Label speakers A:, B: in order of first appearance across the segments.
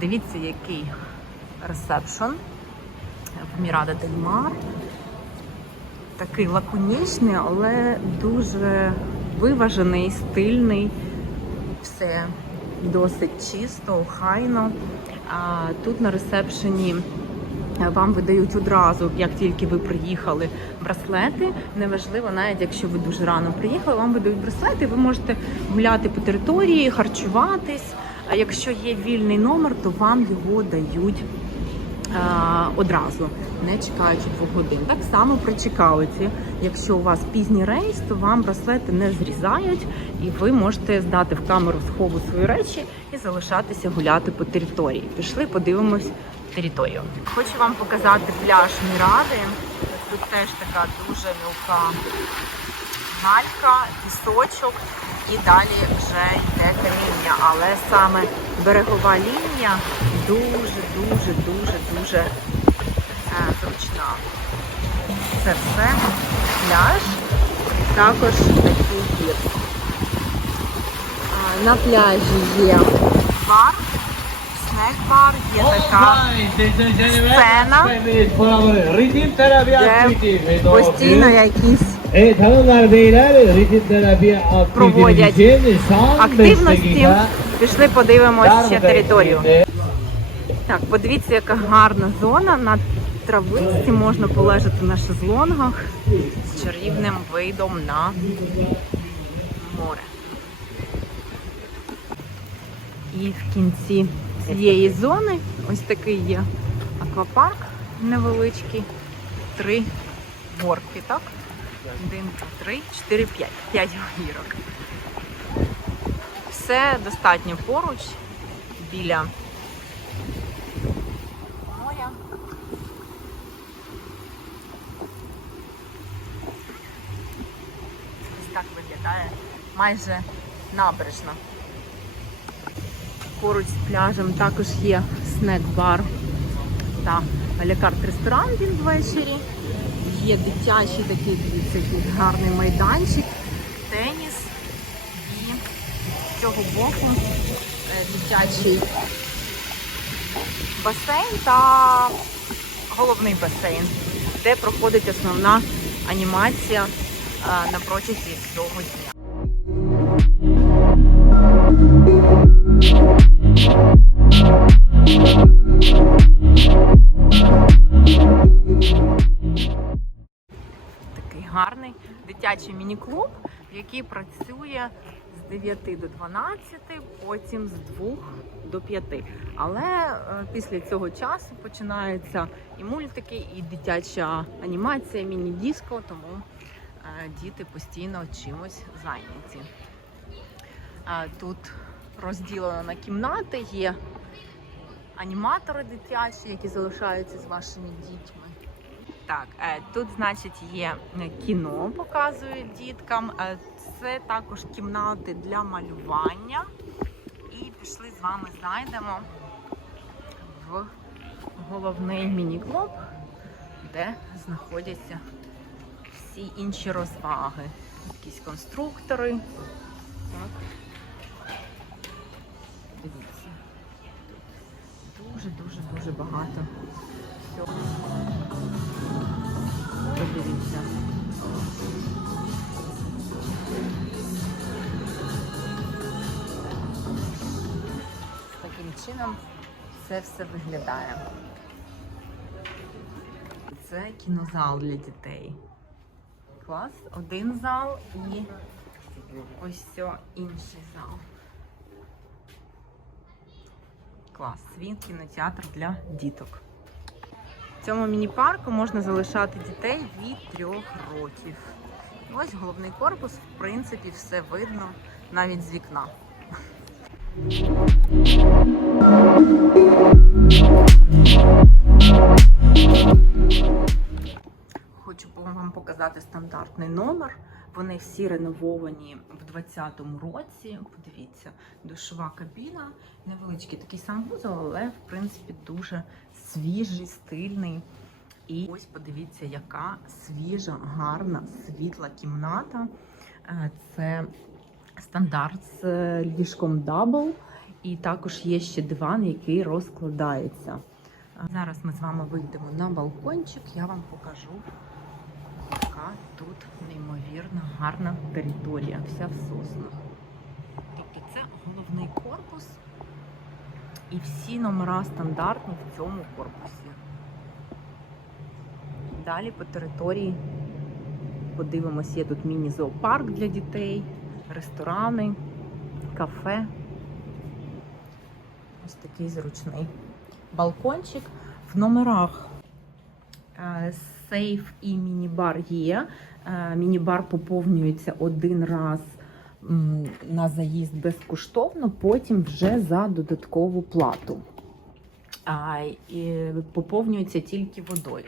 A: Дивіться, який ресепшн в Мірада Дель Мар. Такий лаконічний, але дуже виважений, стильний. Все досить чисто, охайно. Тут на ресепшені е, вам видають одразу, як тільки ви приїхали, браслети. Неважливо, навіть якщо ви дуже рано приїхали, вам видають браслети. Ви можете гуляти по території, харчуватись. А якщо є вільний номер, то вам його дають е, одразу, не чекаючи двох годин. Так само при чекауті. Якщо у вас пізній рейс, то вам браслети не зрізають, і ви можете здати в камеру схову свої речі і залишатися гуляти по території. Пішли, подивимось територію. Хочу вам показати пляж Міради. Тут теж така дуже мілка галька, пісочок, і далі вже йде каміння. Але саме берегова лінія дуже, дуже, дуже, дуже е, зручна. Це все пляж, також такий гір. На пляжі є бар, снек-бар, є така Сцена. Де постійно якісь
B: Evet hanımlar beyler ritim terapi
A: Проводять
B: aktivitesi tam 5
A: активності. Пішли подивимось ще територію. Так, подивіться, яка гарна зона. На травичці можна полежати на шезлонгах з чарівним видом на море. І в кінці цієї зони ось такий є аквапарк невеличкий. Три горки, так? Один, два, три, чотири, п'ять. П'ять гірок. Все достатньо поруч біля моря. Ось так виглядає майже набережна. Поруч з пляжем також є снек-бар та алякарт ресторан він ввечері. Є дитячий такий гарний майданчик, теніс і з цього боку е, дитячий басейн та головний басейн, де проходить основна анімація е, на протязі всього дня. Дитячий міні-клуб, який працює з 9 до 12, потім з 2 до 5. Але е, після цього часу починаються і мультики, і дитяча анімація, міні-диско, тому е, діти постійно чимось зайняті. Е, Тут розділено на кімнати, є аніматори дитячі, які залишаються з вашими дітьми. Так, е, тут, значить, є кіно, показують діткам. Е, Це також кімнати для малювання. І пішли з вами зайдемо в головний міні-клуб, де знаходяться всі інші розваги. Якісь конструктори. Так. Дивіться. Тут дуже-дуже дуже багато всього. Чином це все виглядає. Це кінозал для дітей. Клас. Один зал і ось це інший зал. Клас. Свій кінотеатр для діток. В цьому міні-парку можна залишати дітей від трьох років. Ось головний корпус, в принципі, все видно навіть з вікна. Хочу вам показати стандартний номер. Вони всі ренововані в 2020 році. Подивіться, душова кабіна, невеличкий такий санвузол, але в принципі дуже свіжий, стильний. І ось подивіться, яка свіжа, гарна, світла кімната. Е, Це стандарт з ліжком дабл. І також є ще диван, який розкладається. Зараз ми з вами вийдемо на балкончик, я вам покажу, яка тут неймовірно гарна територія, вся в соснах. Тобто це головний корпус, і всі номера стандартні в цьому корпусі. Далі по території подивимось, є тут міні-зоопарк для дітей, ресторани, кафе. Ось такий зручний балкончик. В номерах е, сейф і міні-бар є. Е, Міні-бар поповнюється один раз на заїзд безкоштовно, потім вже за додаткову плату. Поповнюється тільки водою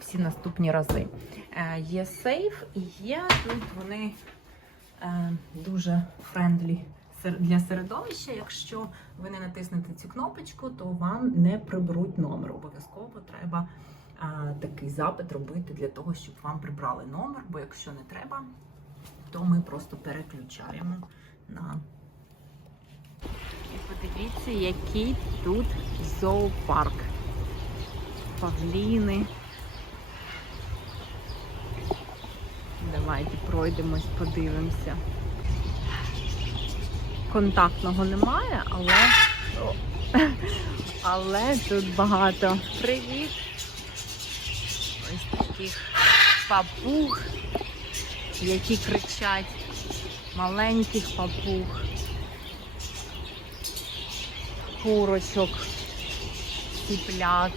A: всі наступні рази. Е, Є сейф і є тут вони дуже френдлі для середовища. Якщо ви не натиснете цю кнопочку, то вам не приберуть номер. Обов'язково треба е, такий запит робити для того, щоб вам прибрали номер, бо якщо не треба, то ми просто переключаємо на. І подивіться, який тут зоопарк. Павліни. Давайте пройдемось, подивимося. Контактного немає, але, але тут багато привіт. Ось таких папуг, які кричать, маленьких папуг, курочок, цыплят.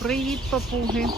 A: Привіт, папуги.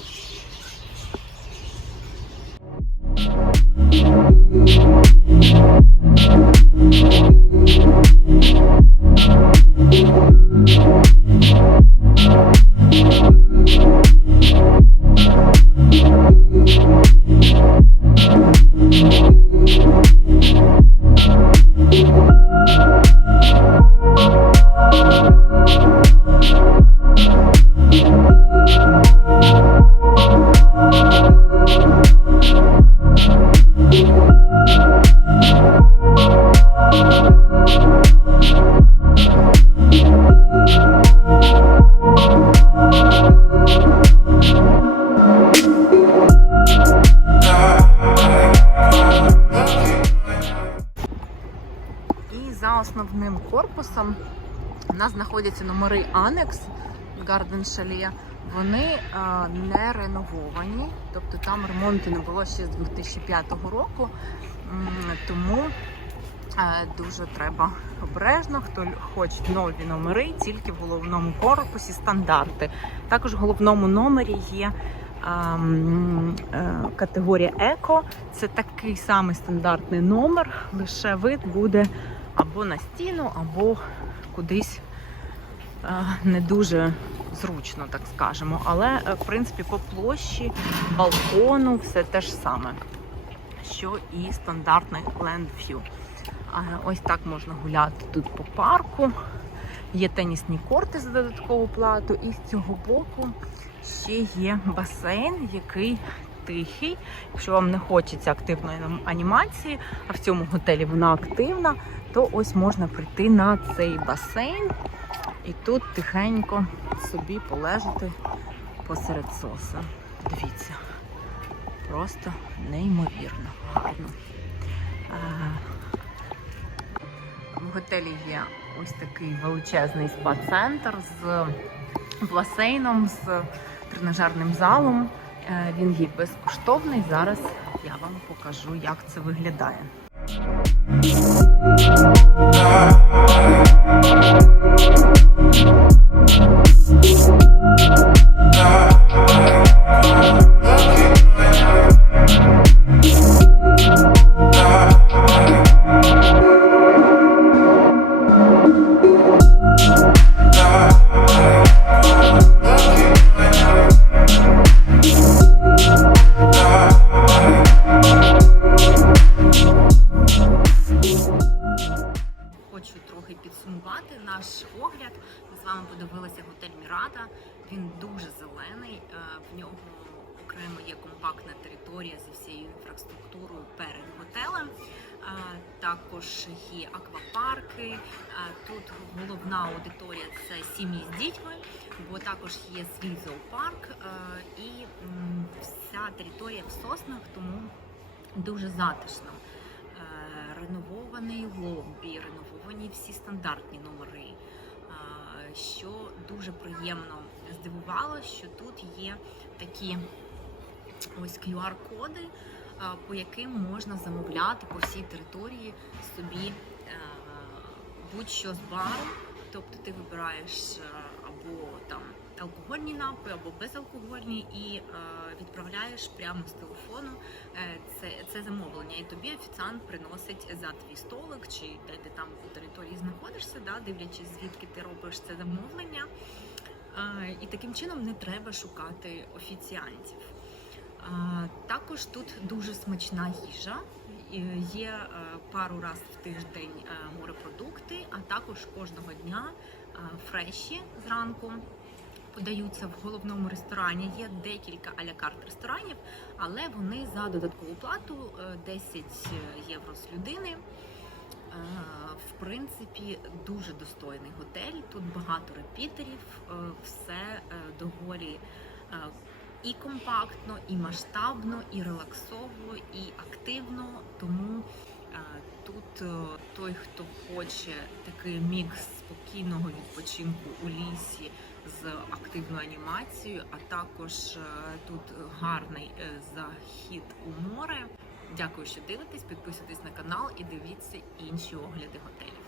A: Нас знаходяться номери Анекс Garden Chalet. Вони е, не ренововані, тобто там ремонту не було ще з 2005 року. Тому е, дуже треба обережно, хто хоче нові номери, тільки в головному корпусі стандарти. Також в головному номері є ем, е, категорія Еко. Це такий самий стандартний номер, лише вид буде або на стіну, або кудись не дуже зручно, так скажемо. Але, е, в принципі, по площі, балкону все те ж саме, що і стандартний Landview. А Ось так можна гуляти тут по парку. Є тенісні корти за додаткову плату, і з цього боку ще є басейн, який тихий. Якщо вам не хочеться активної анімації, а в цьому готелі вона активна, то ось можна прийти на цей басейн і тут тихенько собі полежати посеред соса. Дивіться, просто неймовірно гарно. Е, В готелі є ось такий величезний спа-центр з басейном, з тренажерним залом. Е, Він є безкоштовний. Зараз я вам покажу, як це виглядає. Інфраструктурою перед готелем. також є аквапарки. Тут головна аудиторія це сім'ї з дітьми, бо також є свій зоопарк і вся територія в соснах, тому дуже затишно. Реновований лобі, ренововані всі стандартні номери. Що дуже приємно здивувало, що тут є такі ось QR-коди, по яким можна замовляти по всій території собі е, будь-що з бару. Тобто ти вибираєш е, або там алкогольні напої, або безалкогольні, і е, відправляєш прямо з телефону е, це, це замовлення. І тобі офіціант приносить за твій столик, чи де ти там у території знаходишся, да, дивлячись, звідки ти робиш це замовлення. Е, і таким чином не треба шукати офіціантів. Також тут дуже смачна їжа. Є е, пару раз в тиждень е, морепродукти, а також кожного дня е, фреші зранку подаються в головному ресторані. Є декілька аля-карт ресторанів, але вони за додаткову плату е, 10 євро з людини. В принципі, дуже достойний готель. Тут багато репітерів, все доволі і компактно, і масштабно, і релаксово, і активно. Тому е, тут е, той, хто хоче такий мікс спокійного відпочинку у лісі з активною анімацією, а також е, тут гарний захід у море. Дякую, що дивитесь. Підписуйтесь на канал і дивіться інші огляди готелів.